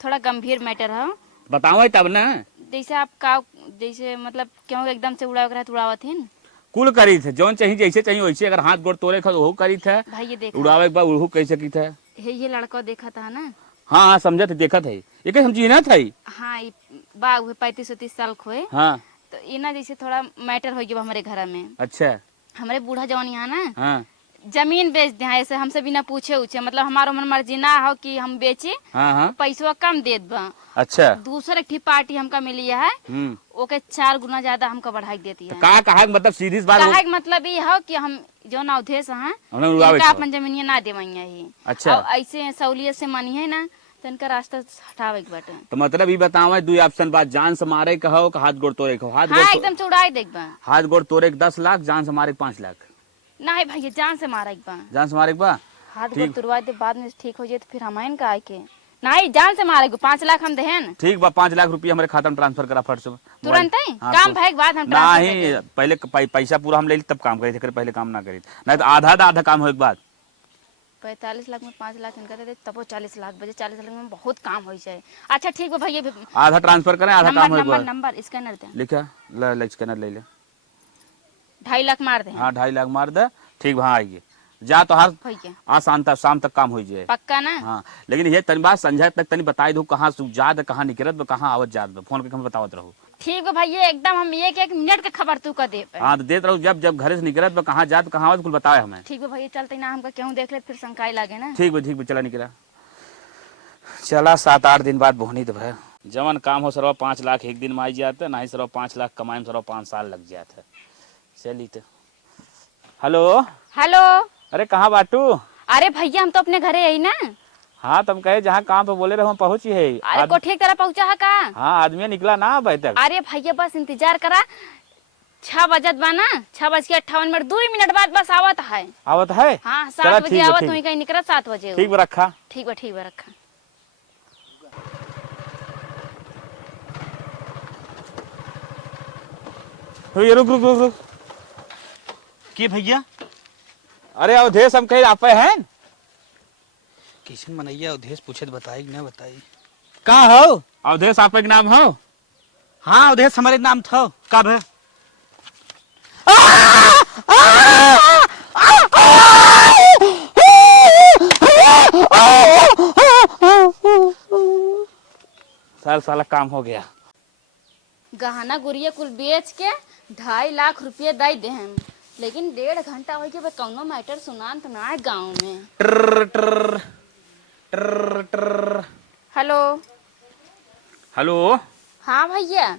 थोड़ा गंभीर मैटर है। बताओ तब ना। जैसे आप का जैसे मतलब क्यों एकदम से उड़ावत हैं? कुल करी थे जौन चाहिए जैसे चाहिए वैसे, अगर हाथ गोड़ तोड़े वो करी थे। भाई ये देखा उड़ावे के बाद उड़हू कैसे की थे? ये लड़का देखा था ना। हाँ हाँ समझा थे, देखा था ये कैसे समझी ना था। हाँ बा 35-30 साल खोए। हाँ तो इना जैसे थोड़ा मैटर हो गया हमारे घर में। अच्छा। हमारे बूढ़ा जवान यहाँ ना हाँ जमीन बेच दे ऐसे हमसे बिना पूछे उछे, मतलब हमारा मन मर्जी ना हो कि हम बेचे। हाँ हाँ पैसा कम देत बा। अच्छा। दूसरे की पार्टी हमका मिली है, ओके 4 गुना ज्यादा हमका बढ़ाई देती है। का कहा मतलब सीधी बात कहा मतलब ये हो कि हम जो ना उद्देश्य है अपन जमीनिया ना देवैया ही। अच्छा। ऐसे सहूलियत से मानी है ना तो इनका रास्ता हटावे के बाटे। तो मतलब ये बताओ 2 ऑप्शन बात, जान से मारे कहो हाथ गोड़ तोड़े कहो? हाँ एकदम चौड़ाई देख बा। हाथ गोड़ तोड़े 10 लाख, जान से मारे 5 लाख। नहीं भैया जान से मारा एक बा। जान से मारे बा हाथ गोड़ तुड़वा दे, बाद में ठीक हो जाए तो फिर हम आइन का आए के। नहीं जान से मारे 5 लाख हम देहन। ठीक बा, 5 लाख रुपया हमारे खाता में ट्रांसफर करा फट से तुरंत ही काम भाई के बाद हम नहीं, पहले पैसा पूरा हम ले तब काम करे थे, पहले काम ना करे नहीं तो आधा काम हो एक बात। 45 लाख में 5 लाख इनका दे तब 40 लाख बजे 40 लाख में बहुत काम हो जाए। अच्छा ठीक है भैया, आधा ट्रांसफर करें, आधा काम हो। नंबर स्कैनर दे, लिखा ले स्कैनर ले ले। 2.5 लाख मार दे। हाँ 2.5 लाख मार दे। ठीक वहाँ आइए जा तो हर भैया आज शाम तक काम हो जाए पक्का ना। हाँ लेकिन ये तनी बात संझा तक तनी बताई दो कहाँ जात कहाँ निकलत कहाँ आवत जात, फोन करके हम बतावत रहो। ठीक है भैया एकदम हम 1-1 मिनट के खबर तू का दे। हाँ तो देते रहो, जब घर से निकलत कहाँ जात कहाँ आवत कुल बतावे हमें। ठीक है भैया चलते ना, हमका क्यों देख ले फिर शंकाई लागे ना। ठीक है चला निकला चला 7-8 दिन बाद बोहनी तो भाई जवन काम हो सरवा 5 लाख एक दिन में आई जाते, ना ही सरवा 5 लाख कमाए में सरवा 5 साल लग जाते। चली तो हेलो हेलो। अरे कहाँ बाटू? अरे भैया हम तो अपने घरे आई ना। हाँ तुम कहे जहाँ काम पे बोले रहे पहुंची है। अरे कोठी एक तरह पहुंचा है का? हाँ आदमी निकला ना अभी तक। अरे भैया बस इंतजार करा, 6 बजत बा ना, 6:58 2 मिनट बाद बस आवत है। आवत है? हाँ चला 7 बजे ठीक है, आवत ठीक। हुई, कहीं निकला 7 बजे। ठीक बा रखा। ठीक बा रखा। रुक रुक रुक रुक। के भैया अरे अवधेश हम कहीं आप हैं। किशन मनैया अवधेश पूछे तो बताई ना बताई। कहाँ हो? अवधेश आप के नाम हो? हाँ अवधेश हमारे नाम था। कब है? साला काम हो गया। गहना गुड़िया कुल बेच के 2.5 लाख रुपये दे दे हम, लेकिन 1.5 घंटा हो के कौनो मैटर सुनान तो ना गाँव में। Hello hello. हाँ भैया।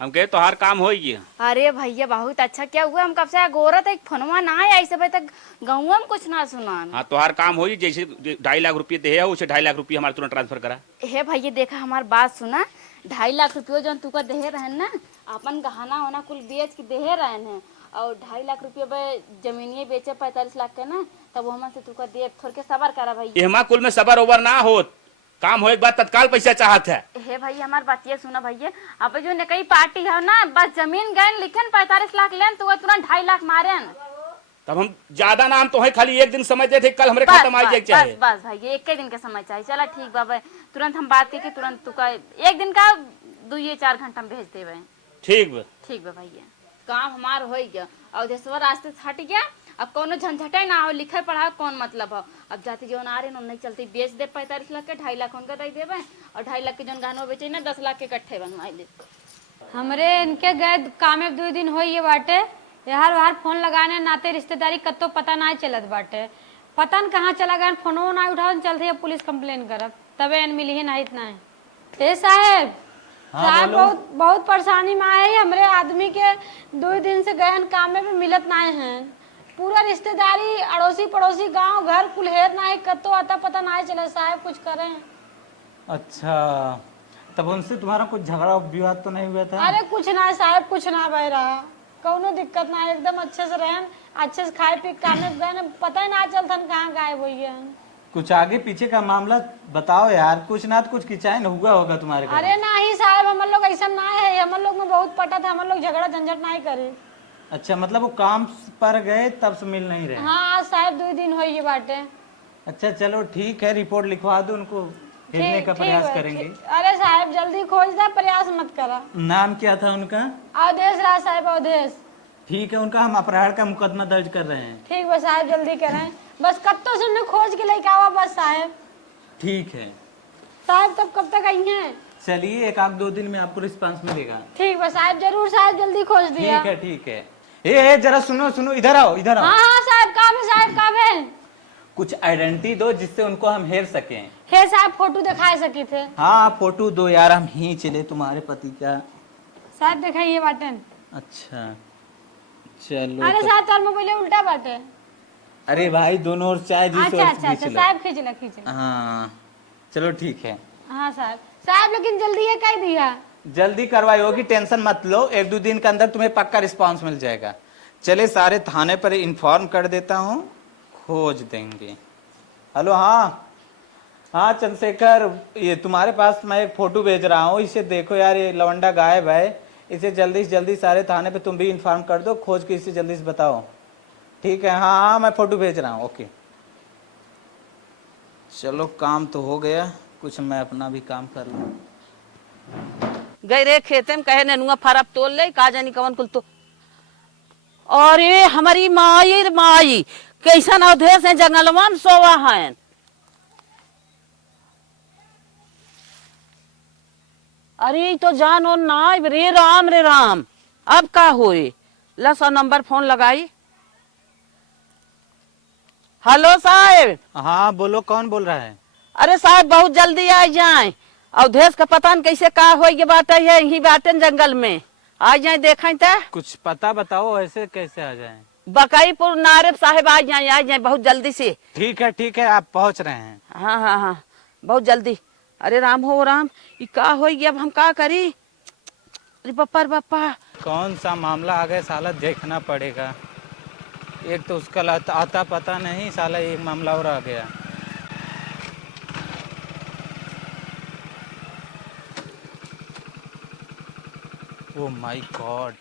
हम कहे तोहार काम हो गया। अरे भैया बहुत अच्छा, क्या हुआ हम कब से गोरत एक फोनवा ना आया, ऐसे भाई तक गाँव में कुछ ना सुनान। हाँ तोहार काम हो जैसे 2.5 लाख रुपये दे है उसे 2.5 लाख रुपये हमारे तुरंत ट्रांसफर करा। हे भैया देखा हमार बात सुना, 2.5 लाख रुपये जो तुका देहे रहन ना, अपन गहना होना कुल बेच के देहे रहन है, और 2.5 लाख रुपये जमीनिए बेचे 45 लाख के ना, तब वो हमसे तुका दे, थोड़ के सबर करा भैया। एहमा कुल में सबर ओवर ना हो, काम हो एक बात तत्काल पैसा चाहत है। हे भैया हमार बात ये सुना भैया, अब जो ने कई पार्टी है ना, बस जमीन गए लिखन 45 लाख लेन तो तुरंत 2.5 लाख मारे। तब हम ज्यादा नाम तो है, खाली एक दिन समय दे थे, कल हमारे खत्म आ जाए चाहिए। बस भैया एक दिन का समय चाहिए। चला ठीक बाबा, तुरंत हम बात करके तुरंत तुका एक दिन का 2-4 घंटा में भेज देवे। ठीक बा भैया काम हमार हो गया, और देशवर रास्ते से हट गया, अब कोनो झंझटे ना हो, लिखे पढ़ा कौन मतलब हो। अब जाती जो आ रहे नहीं चलती, बेच दे 45 लाख के, 2.5 लाख उनका दे देवे, और 2.5 लाख के जो गहनों बेचे ना 10 लाख के इकट्ठे बनवाई ले। हमरे इनके गए काम में 2 दिन हो ये बाटे, यार बाहर फोन लगाने नाते रिश्तेदारी कत्तो पता ना चलत बाटे, पता न कहाँ चला गया, फोनो ना उठाओ, चलते पुलिस कंप्लेन करब, तबे मिली ही ना इतना है। ए साहेब, साहब बहुत परेशानी में आए, हमरे आदमी के 2 दिन से गए काम में भी मिलत ना है, पूरा रिश्तेदारी अड़ोसी पड़ोसी गांव घर कुलहेर ना है, कत्तो आता पता ना चले, साहब कुछ करें। अच्छा तब उनसे तुम्हारा कुछ झगड़ा विवाद तो नहीं हुआ था? अरे कुछ ना साहब, कुछ ना भाई रहा, कौनो दिक्कत ना, एकदम अच्छे से रहन, अच्छे से खाए पी काम में गए, पता ही ना चलता कहाँ गायब हुई है। कुछ आगे पीछे का मामला बताओ यार, कुछ ना तो कुछ किचाइन हुआ होगा तुम्हारे घर। अरे ना ही साहब, हम लोग ऐसा ना है, हम लोग में बहुत पटा था, हम लोग झगड़ा झंझट ना ही करे। अच्छा मतलब वो काम पर गए तब से मिल नहीं रहे? हाँ साहब 2 दिन हो ये बाटे। अच्छा चलो ठीक है, रिपोर्ट लिखवा दो, उनको भेजने का प्रयास करेंगे। अरे साहब जल्दी खोज दे, प्रयास मत करा। नाम क्या था उनका? अवधेश राज साहब, अवधेश। ठीक है, उनका हम अपराध का मुकदमा दर्ज कर रहे हैं। ठीक बस साहब जल्दी करें, बस कब तो सुनने खोज के लेके आवा बस साहब। ठीक है साहब तब कब तक आई हैं? चलिए 1-2 दिन में आपको रिस्पांस मिलेगा। ठीक बस साहब, जरूर साहब जल्दी खोज दिया। ठीक है। ए जरा सुनो सुनो, इधर आओ इधर आओ। हाँ हाँ साहब, काम है साहब, काम है। कुछ आइडेंटिटी दो जिससे उनको हम हेर सकें। हे साहब फोटो दिखा सके थे। हाँ फोटो दो यार, हम ही चले तुम्हारे पति का। साहब दिखाइए बाटन। अच्छा चलो। अरे साहब तार मोबाइल उल्टा बाटे। अरे भाई दोनों ओर चाय जी। अच्छा अच्छा अच्छा साहब खींच ला। हाँ चलो ठीक है। हाँ साहब, साहब लेकिन जल्दी है कह दिया। जल्दी करवाई होगी, टेंशन मत लो, 1-2 दिन के अंदर तुम्हें पक्का रिस्पांस मिल जाएगा। चले सारे थाने पर इन्फॉर्म कर देता हूँ, खोज देंगे। हेलो हाँ हाँ चंद्रशेखर, ये तुम्हारे पास मैं एक फोटो भेज रहा हूँ, इसे देखो यार, ये लवंडा गायब है, इसे जल्दी से जल्दी सारे थाने पे तुम भी इन्फॉर्म कर दो, खोज के इसे जल्दी से बताओ। ठीक है हाँ हाँ मैं फोटो भेज रहा हूँ। ओके चलो काम तो हो गया, कुछ मैं अपना भी काम कर लूँ। गए रे खेते में कहे नेनुआ फरब तोल ले, का जानी कवन कुल तो। अरे हमारी माई रे माई, कैसन अवधेश है, जंगलवा में सोवा है। अरे तो जानो ना रे राम रे राम, अब का होए? ला 100 नंबर फोन लगाई। हेलो साहब। हाँ बोलो, कौन बोल रहा है? अरे साहब बहुत जल्दी आ जाए, अवधेश का पता न कैसे का हो ये बात है, यही बातें जंगल में आ जाए, देखें तो। कुछ पता बताओ, ऐसे कैसे आ जाए? बकाईपुर नायब साहब आ जाए बहुत जल्दी से। ठीक है आप पहुंच रहे हैं। हाँ हाँ हाँ बहुत जल्दी। अरे राम हो राम, ये का होगी अब हम का करी? अरे बप्पा रे बप्पा। कौन सा मामला आ गया साला देखना पड़ेगा। एक तो उसका आता पता नहीं, साला एक मामला और आ गया। ओ माय गॉड,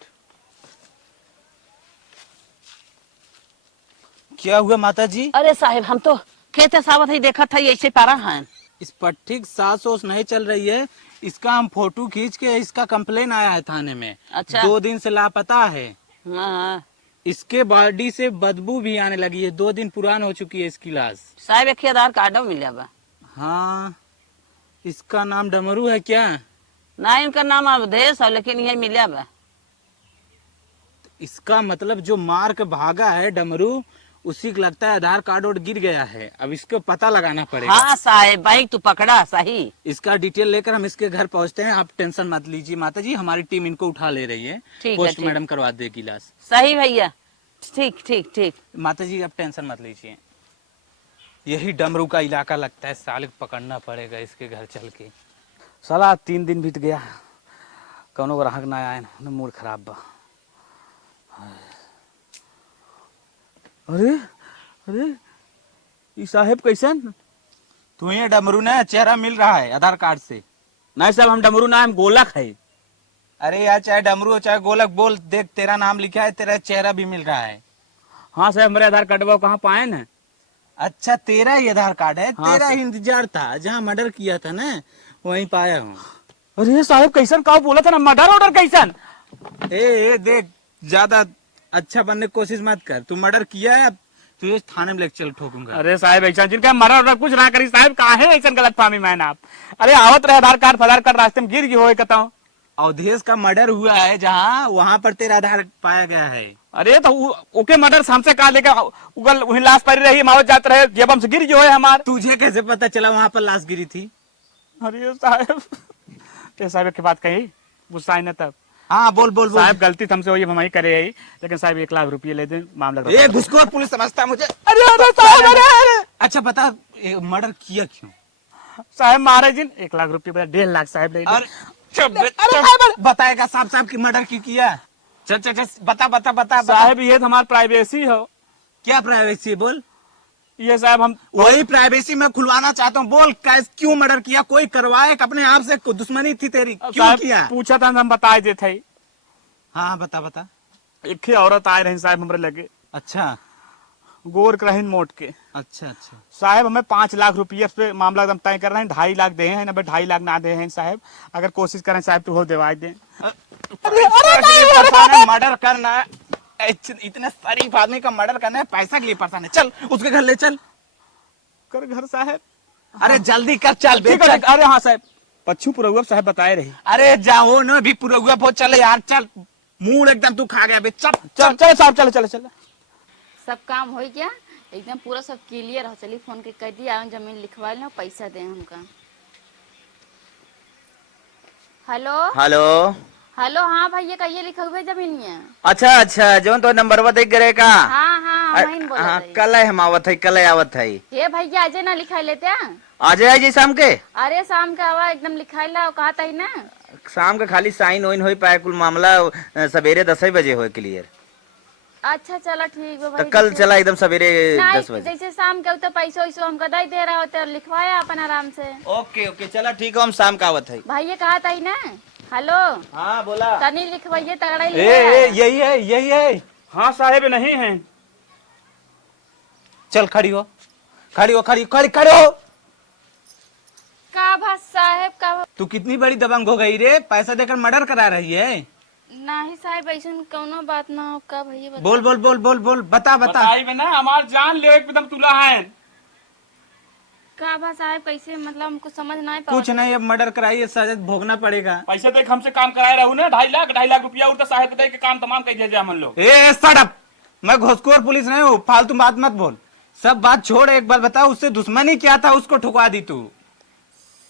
क्या हुआ माता जी? अरे साहब हम तो खेते सावत ही देखा था ऐसे पारा है। इस पट्टी सांस ओस नहीं चल रही है, इसका हम फोटो खींच के इसका कंप्लेन आया है थाने में। अच्छा। 2 दिन से लापता है। हाँ इसके बॉडी से बदबू भी आने लगी है, 2 दिन पुरान हो चुकी है इसकी लाश। साहब एक आधार कार्ड मिला बा? हाँ, इसका नाम डमरू है क्या? ना इनका नाम अवधेश है लेकिन ये मिला बा। इसका मतलब जो मार के भागा है डमरू, उसी को लगता है आधार कार्ड और गिर गया है। अब इसको पता लगाना पड़ेगा। हाँ साहब भाई तू पकड़ा सही। इसका डिटेल लेकर हम इसके घर पहुंचते हैं, आप टेंशन मत लीजिए माता जी, हमारी टीम इनको उठा ले रही है। ठीक है, पोस्टमार्टम करवा देगी लाश। सही भैया, ठीक ठीक ठीक। माता जी आप टेंशन मत लीजिए, यही डमरू का इलाका लगता है, साले को पकड़ना पड़ेगा इसके घर चल के। साला 3 दिन बीत गया, कौनो ग्राहक ना आए, मूड खराब बा। अरे अरे ई साहेब कैसन? तू ये डमरू ना, चेहरा मिल रहा है आधार कार्ड से। नहीं साहब हम डमरू ना, हम गोलक है। अरे यार चाहे डमरू हो चाहे गोलक, बोल देख तेरा नाम लिखा है, तेरा चेहरा भी मिल रहा है। हाँ साहब हमारे आधार कार्ड वो कहाँ पाए ना? अच्छा तेरा ही आधार कार्ड है? हाँ, तेरा सर। ही इंतजार था, जहाँ मर्डर किया था ना वहीं पाया हूँ। अरे साहब कैसन का बोला था ना, मर्डर ऑर्डर कैसन? ए देख, ज्यादा अच्छा बनने की कोशिश मत कर, तू मर्डर किया है, तुझे थाने में लेकर चल ठोकूंगा। अरे साहब ऐसा जिनका मर्डर ऑर्डर कुछ ना करी साहब, काहे ऐसा गलत फहमी में आप? अरे आवत रहे आधार कार्ड रास्ते में गिर गई हो कहता। अवधेश का मर्डर हुआ है जहाँ, वहाँ पर तेरा आधार पाया गया है। अरे तो ओके मर्डर हमसे कहा लेकर उगल वही लाश पड़ी रही, मावत जाते रहे, जेब हमसे गिर गई हो हमार। तुझे कैसे पता चला वहाँ पर लाश गिरी थी? अरे साहब ये साहब की बात कही, गुस्सा आई ना तब। हाँ बोल बोल बोल। साहब गलती हमसे हुई, हम ही करे यही, लेकिन साहब 1 लाख रुपये ले दें, मामला रद्द। ए घुसखोर पुलिस समझता है मुझे। अरे अरे साहब अरे अच्छा बता, मर्डर किया क्यों? साहब महाराज जी 1 लाख रुपये 1.5 लाख साहब ले और बताएगा साहब साहब की मर्डर क्यों किया? चल चल चल बता बता बता, बता। साहब ये तो हमारी प्राइवेसी हो। क्या प्राइवेसी है बोल? ये साहब हम वही प्राइवेसी मैं खुलवाना चाहता हूँ, बोल कैसे क्यों मर्डर किया? कोई करवाए अपने आप से, दुश्मनी थी तेरी, क्यों साहब किया? पूछा था हम बताए देते। हाँ बता बता। एक ही औरत आए रही साहब हमारे लगे, अच्छा गोर करहीन मोट के। अच्छा अच्छा। साहब हमें 5 लाख रुपये पे मामला एकदम तय कर रहे हैं, 2.5 लाख दे हैं, 2.5 लाख ना दे हैं साहब, अगर कोशिश करें साहब तो हो देवाई दें। मर्डर करना है, इतने शरीफ आदमी का मर्डर करना है, पैसा के लिए परेशान है, चल उसके घर ले चल। कर घर साहब? अरे जल्दी कर, चल ठीक है। अरे हाँ साहब पच्छू पुरहुआ साहब बताए रही। अरे जाओ ना भी पूरा हुआ, बहुत चले यार, चल मूड एकदम तू खा गया बे, चल चल चल साहब चल चल चल। सब काम हो गया एकदम पूरा, सब क्लियर हो। चलिए फोन के कर दिया, जमीन लिखवा लो, पैसा दें हमका। Hello hello. हेलो, हाँ भैया कहिए लिखा हुआ जमीनिया। अच्छा अच्छा, जो तो नंबर देख गए का? हाँ हाँ हम बोल हाँ रहे। कल है, हम आवत है, कल आवत है। हे भैया अजय ना लिखा लेते हैं? आज है जी शाम के? अरे शाम का आवा एकदम लिखाई ला, कहा था ही ना। शाम का खाली साइन वाइन हो पाए, कुल मामला सवेरे 10 बजे हो क्लियर। अच्छा चला ठीक है तो कल चला एकदम सवेरे 10 बजे। जैसे शाम के तो पैसों वैसो हमका दे दे रहा होता, लिखवाया अपन आराम से। ओके ओके चला ठीक है, हम शाम का आवत है। भैया कहा था ही ना। हेलो हाँ बोला। तनी लिखवाइए, तगड़ा ही यही है यही है। हाँ साहेब नहीं है। चल खड़ी हो, खड़ी हो, खड़ी खड़ी खड़ी हो। का भाई साहेब का तू कितनी बड़ी दबंग हो गई रे, पैसा देकर मर्डर करा रही है। नहीं साहेब ऐसा कौनो बात ना हो का भैया बता। बोल बोल बोल बोल बोल, बता बता। बताई में ना हमार जान ले एकदम तुला है। का भा साहेब कैसे, मतलब हमको समझ ना पाओ। कुछ नहीं, अब मर्डर कराइए, सजा भोगना पड़ेगा। पैसे देख हमसे काम कराए रहू ना, 2.5 लाख रुपया उड़ता साहेब दे के काम तमाम कर दिया हम लोग। ए सड़प, मैं घुसखोर पुलिस नहीं हूँ, फालतू बात मत बोल। सब बात छोड़, एक बार बता उससे दुश्मनी क्या था, उसको ठुकवा दी तू।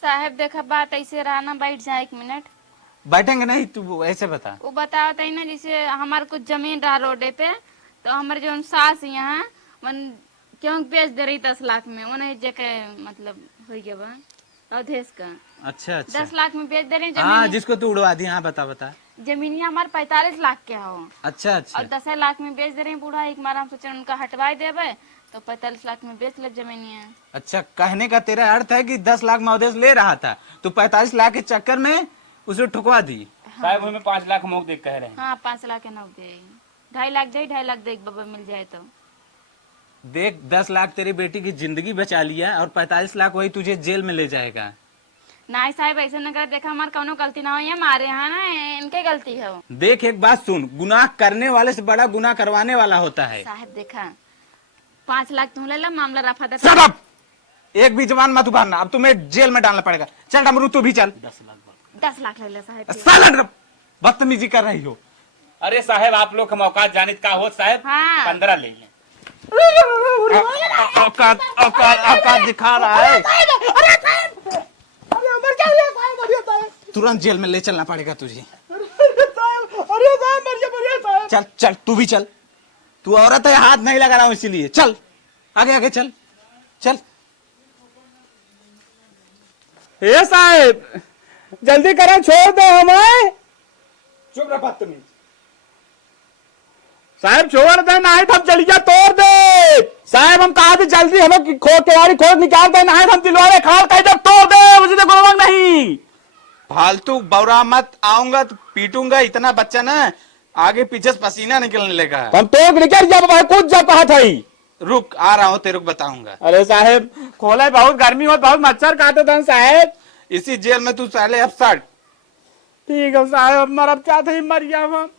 साहेब देखा बात ऐसे रहा ना, बैठ जाए 1 मिनट। बैठेंगे नहीं, तू ऐसे बता। वो बताओ था ना, जैसे हमारे कुछ जमीन रहा रोडे पे, तो हमारे जो सास यहाँ मन क्यों बेच दे रही 10 लाख में, उन्हें जगह मतलब हो गया बा अवधेश का अच्छा अच्छा 10 लाख में बेच दे रही हाँ जमीन। जिसको तू उड़वा दी। हाँ बता बता। जमीन हमारे 45 लाख के हो अच्छा अच्छा और 10 लाख में बेच दे रहे हैं बूढ़ा। एक बार हम सोचे उनका हटवा देवे तो 45 लाख में बेच ले जमीनिया। अच्छा, कहने का तेरा अर्थ है कि 10 लाख मौदेश ले रहा था तो 45 लाख के चक्कर में उसे ठुकवा दी। साहब हमें 5 लाख मौक देख कह रहे हैं। हाँ 5 लाख के नौ दे, 2.5 लाख दे, 2.5 लाख दे बाबा मिल जाए तो। देख 10 लाख तेरी बेटी की जिंदगी बचा लिया और 45 लाख वही तुझे जेल में ले जाएगा। नहीं साहब ऐसा न कर, देखा हमारे कौनो गलती ना हो, ये मारे हैं ना, इनके गलती है वो। देख एक बात सुन, गुनाह करने वाले से बड़ा गुनाह करवाने वाला होता है। साहब देखा 5 लाख तुम ले ला, मामला रफा दफा। Shut up! एक भी जवान मत उभारना, अब तुम्हें जेल में डालना पड़ेगा। चल डमरू तू भी चल। 10 लाख ले ला साहब। साइलेंट, बदतमीजी कर रही हो। अरे साहब आप लोग का मौका जानित का हो साहब। हाँ। 15 ले लें। औकात औकात औकात दिखा रहा है। तुरंत जेल में ले चलना पड़ेगा तुझे। चल चल तू भी चल, तू औरत है, हाथ नहीं लगा रहा हूं इसीलिए। चल आगे आगे चल चल। हे साहब जल्दी करो, छोड़ दो हमें। चुप रह बदतमीज। साहब छोड़ दे, नहीं तो हम चलिए तोड़ दे। साहब हम कहा थे जल्दी हमें केवाड़ी खोद निकाल दे, नहीं तो हम तिलवारे खाल कहीं जब तोड़ दे, मुझे तो कोई नहीं। फालतू बौरा मत, आऊंगा तो पीटूंगा। इतना बच्चा ना आगे पीछे से पसीना निकलने लगा। हम तो निकल जा कुछ जा कहा था ही। रुक आ रहा हूँ, तेरे को बताऊंगा। अरे साहब खोले, बहुत गर्मी हो, बहुत मच्छर काटे थे साहब। इसी जेल में तू साले अब सट। ठीक है साहब, मर अब क्या थे मर गया हम।